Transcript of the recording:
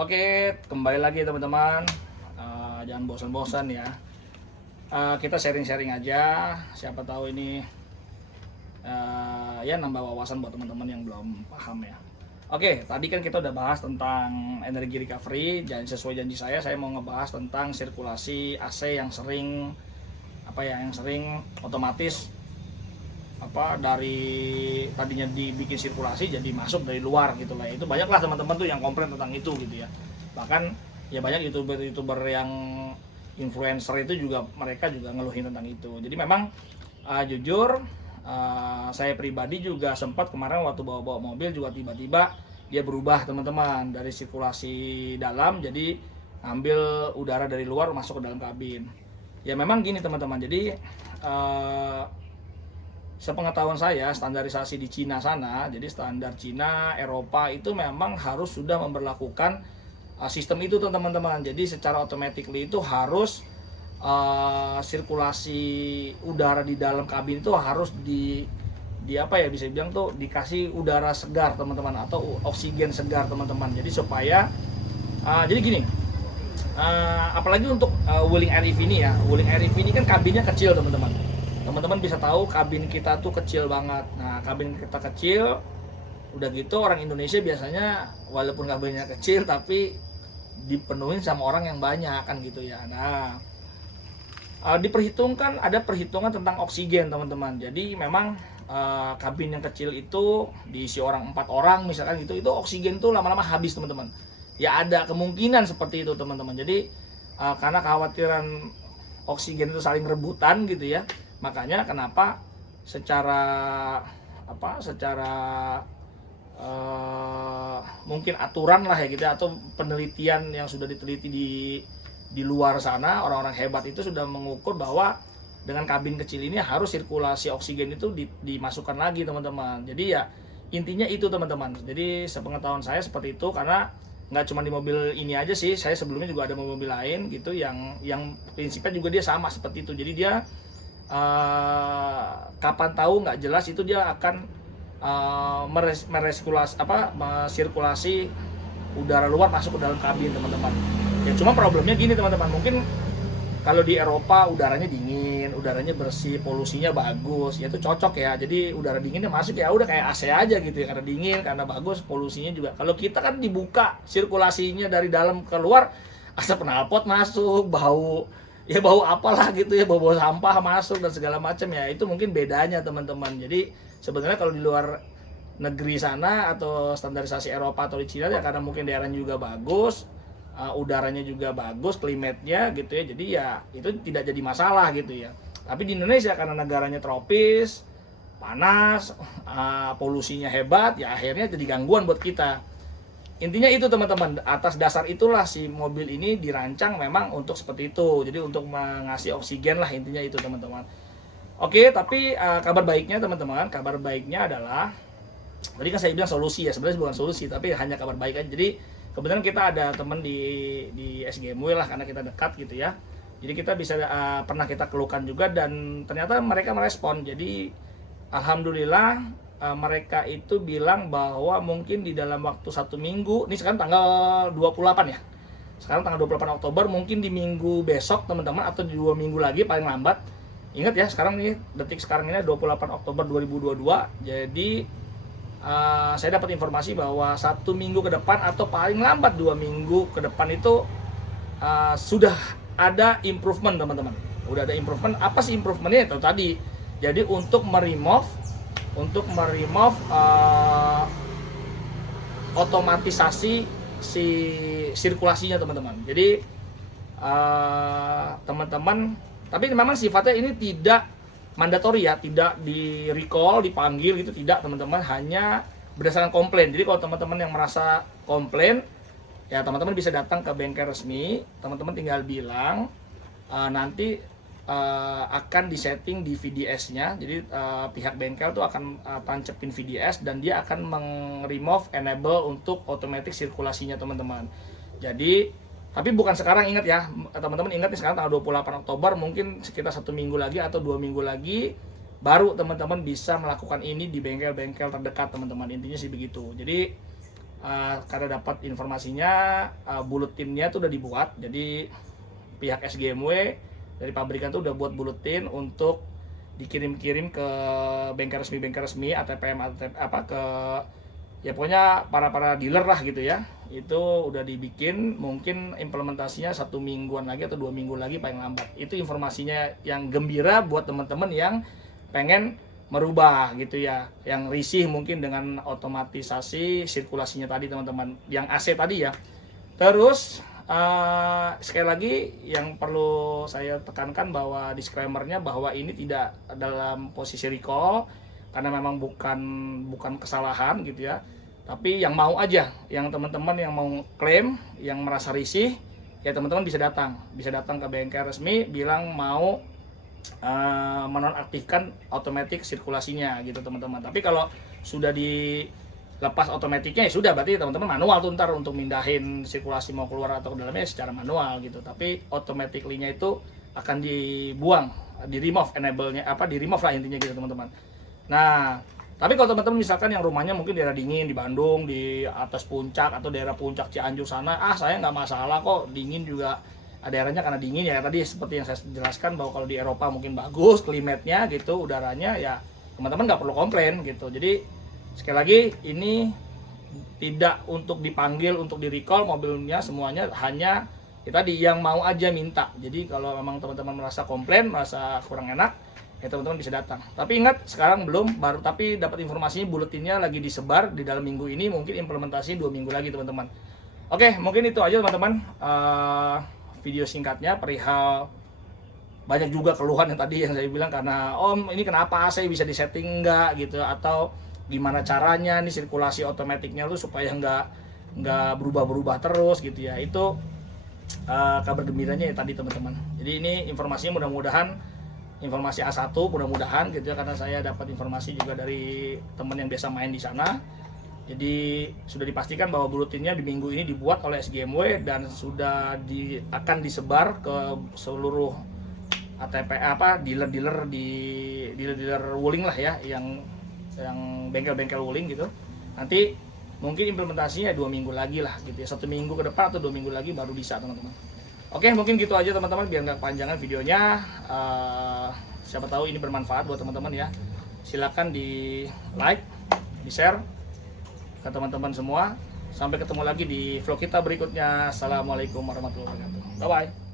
Oke, kembali lagi teman-teman. Jangan bosan-bosan ya. Kita sharing-sharing aja. Siapa tahu ini ya nambah wawasan buat teman-teman yang belum paham ya. Oke, tadi kan kita udah bahas tentang energi recovery. Dan sesuai janji saya mau ngebahas tentang sirkulasi AC yang sering yang sering otomatis dari tadinya dibikin sirkulasi jadi masuk dari luar gitu lah. Itu banyaklah teman-teman tuh yang komplain tentang itu gitu ya. Bahkan ya banyak youtuber yang influencer itu juga mereka juga ngeluhin tentang itu. Jadi memang jujur saya pribadi juga sempat kemarin waktu bawa mobil juga tiba-tiba dia berubah teman-teman, dari sirkulasi dalam jadi ambil udara dari luar masuk ke dalam kabin. Ya memang gini teman-teman, jadi sepengetahuan saya standarisasi di Cina sana, jadi standar Cina, Eropa itu memang harus sudah memberlakukan sistem itu tuh teman-teman. Jadi secara automatically itu harus sirkulasi udara di dalam kabin itu harus di bisa bilang tuh dikasih udara segar teman-teman, atau oksigen segar teman-teman. Jadi supaya jadi gini, apalagi untuk Wuling Air EV ini ya. Wuling Air EV ini kan kabinnya kecil teman-teman. Teman-teman bisa tahu kabin kita tuh kecil banget. Nah, kabin kita kecil, udah gitu orang Indonesia biasanya walaupun kabinnya kecil tapi dipenuhin sama orang yang banyak kan gitu ya. Nah, diperhitungkan, ada perhitungan tentang oksigen teman-teman. Jadi memang kabin yang kecil itu diisi orang 4 orang misalkan gitu, itu oksigen tuh lama-lama habis teman-teman. Ya ada kemungkinan seperti itu teman-teman. Jadi karena kekhawatiran oksigen itu saling rebutan gitu ya, makanya kenapa secara mungkin aturan lah ya gitu, atau penelitian yang sudah diteliti di luar sana, orang-orang hebat itu sudah mengukur bahwa dengan kabin kecil ini harus sirkulasi oksigen itu dimasukkan lagi teman-teman. Jadi ya intinya itu teman-teman. Jadi sepengetahuan saya seperti itu, karena nggak cuma di mobil ini aja sih, saya sebelumnya juga ada mobil lain gitu yang prinsipnya juga dia sama seperti itu. Jadi dia kapan tahu nggak jelas itu dia akan sirkulasi udara luar masuk ke dalam kabin teman-teman. Ya cuma problemnya gini teman-teman, mungkin kalau di Eropa udaranya dingin, udaranya bersih, polusinya bagus, ya itu cocok ya. Jadi udara dinginnya masuk ya udah kayak AC aja gitu ya, karena dingin, karena bagus, polusinya juga. Kalau kita kan dibuka sirkulasinya dari dalam keluar, asap knalpot masuk, bau apalah gitu ya, bau sampah masuk dan segala macam ya. Itu mungkin bedanya teman-teman. Jadi sebenarnya kalau di luar negeri sana atau standarisasi Eropa atau di Cina ya, karena mungkin daerahnya juga bagus, udaranya juga bagus, klimatnya gitu ya, jadi ya itu tidak jadi masalah gitu ya. Tapi di Indonesia karena negaranya tropis, panas, polusinya hebat, ya akhirnya jadi gangguan buat kita. Intinya itu teman-teman, atas dasar itulah si mobil ini dirancang memang untuk seperti itu, jadi untuk mengasih oksigen lah, intinya itu teman-teman. Oke, tapi kabar baiknya teman-teman, kabar baiknya adalah tadi kan saya bilang solusi ya, sebenarnya bukan solusi tapi hanya kabar baik aja. Jadi kebetulan kita ada teman di SGMW lah, karena kita dekat gitu ya. Jadi kita bisa pernah kita keluhkan juga, dan ternyata mereka merespon. Jadi alhamdulillah mereka itu bilang bahwa mungkin di dalam waktu 1 minggu, ini sekarang tanggal 28 ya. Sekarang tanggal 28 Oktober, mungkin di minggu besok teman-teman, atau di 2 minggu lagi paling lambat. Ingat ya, sekarang nih detik sekarang ini 28 Oktober 2022. Jadi saya dapat informasi bahwa 1 minggu ke depan atau paling lambat 2 minggu ke depan itu sudah ada improvement teman-teman. Udah ada improvement. Apa sih improvementnya? Itu tadi. Jadi untuk meremove otomatisasi si sirkulasinya teman-teman. Jadi teman-teman, tapi memang sifatnya ini tidak mandatori ya, tidak di recall, dipanggil gitu, tidak teman-teman, hanya berdasarkan komplain. Jadi kalau teman-teman yang merasa komplain ya, teman-teman bisa datang ke bengkel resmi, teman-teman tinggal bilang nanti akan disetting di VDS-nya. Jadi pihak bengkel tuh akan tancepin VDS dan dia akan remove enable untuk automatic sirkulasinya teman-teman. Jadi tapi bukan sekarang, ingat ya teman-teman, ingat nih sekarang tanggal 28 Oktober, mungkin sekitar 1 minggu lagi atau 2 minggu lagi baru teman-teman bisa melakukan ini di bengkel-bengkel terdekat teman-teman. Intinya sih begitu. Jadi karena dapat informasinya buletinnya tuh udah dibuat. Jadi pihak SGMW dari pabrikan tuh udah buat buletin untuk dikirim-kirim ke bengkel resmi ATPM ke ya pokoknya para dealer lah gitu ya. Itu udah dibikin, mungkin implementasinya 1 mingguan lagi atau 2 minggu lagi paling lambat. Itu informasinya yang gembira buat teman-teman yang pengen merubah gitu ya, yang risih mungkin dengan otomatisasi sirkulasinya tadi teman-teman, yang AC tadi ya. Terus sekali lagi yang perlu saya tekankan bahwa disclaimer-nya bahwa ini tidak dalam posisi recall karena memang bukan kesalahan gitu ya. Tapi yang mau aja, yang teman-teman yang mau klaim, yang merasa risih, ya teman-teman bisa datang ke bengkel resmi bilang mau menonaktifkan otomatis sirkulasinya gitu teman-teman. Tapi kalau sudah dilepas otomatiknya ya sudah, berarti teman-teman manual tuh ntar untuk mindahin sirkulasi mau keluar atau ke dalamnya secara manual gitu. Tapi automatically-nya itu akan dibuang, di remove enable-nya di remove lah intinya gitu teman-teman. Nah, tapi kalau teman-teman misalkan yang rumahnya mungkin daerah dingin di Bandung, di atas puncak atau daerah puncak Cianjur sana, saya nggak masalah kok, dingin juga daerahnya karena dingin ya tadi seperti yang saya jelaskan bahwa kalau di Eropa mungkin bagus klimatnya gitu, udaranya ya teman-teman nggak perlu komplain gitu. Jadi sekali lagi ini tidak untuk dipanggil untuk di recall mobilnya semuanya, hanya ya tadi yang mau aja minta. Jadi kalau memang teman-teman merasa komplain, merasa kurang enak, ya teman-teman bisa datang. Tapi ingat sekarang belum, baru tapi dapat informasinya buletinnya lagi disebar di dalam minggu ini, mungkin implementasi 2 minggu lagi teman-teman. Oke, mungkin itu aja teman-teman. Video singkatnya perihal banyak juga keluhan yang tadi yang saya bilang, karena Om ini kenapa saya bisa disetting enggak gitu, atau gimana caranya nih sirkulasi otomatiknya tuh supaya nggak berubah-berubah terus gitu ya. Itu kabar gembiranya ya tadi teman-teman. Jadi ini informasinya mudah-mudahan informasi A1 mudah-mudahan gitu ya, karena saya dapat informasi juga dari teman yang biasa main di sana. Jadi sudah dipastikan bahwa buletinnya di minggu ini dibuat oleh SGMW dan sudah akan disebar ke seluruh ATP dealer wuling lah ya, yang bengkel-bengkel wuling gitu. Nanti mungkin implementasinya 2 minggu lagi lah gitu ya, 1 minggu ke depan atau 2 minggu lagi baru bisa teman-teman. Oke, mungkin gitu aja teman-teman biar nggak kepanjangan videonya. Siapa tahu ini bermanfaat buat teman-teman ya. Silakan di like, di share ke teman-teman semua. Sampai ketemu lagi di vlog kita berikutnya. Assalamualaikum warahmatullahi wabarakatuh. Bye bye.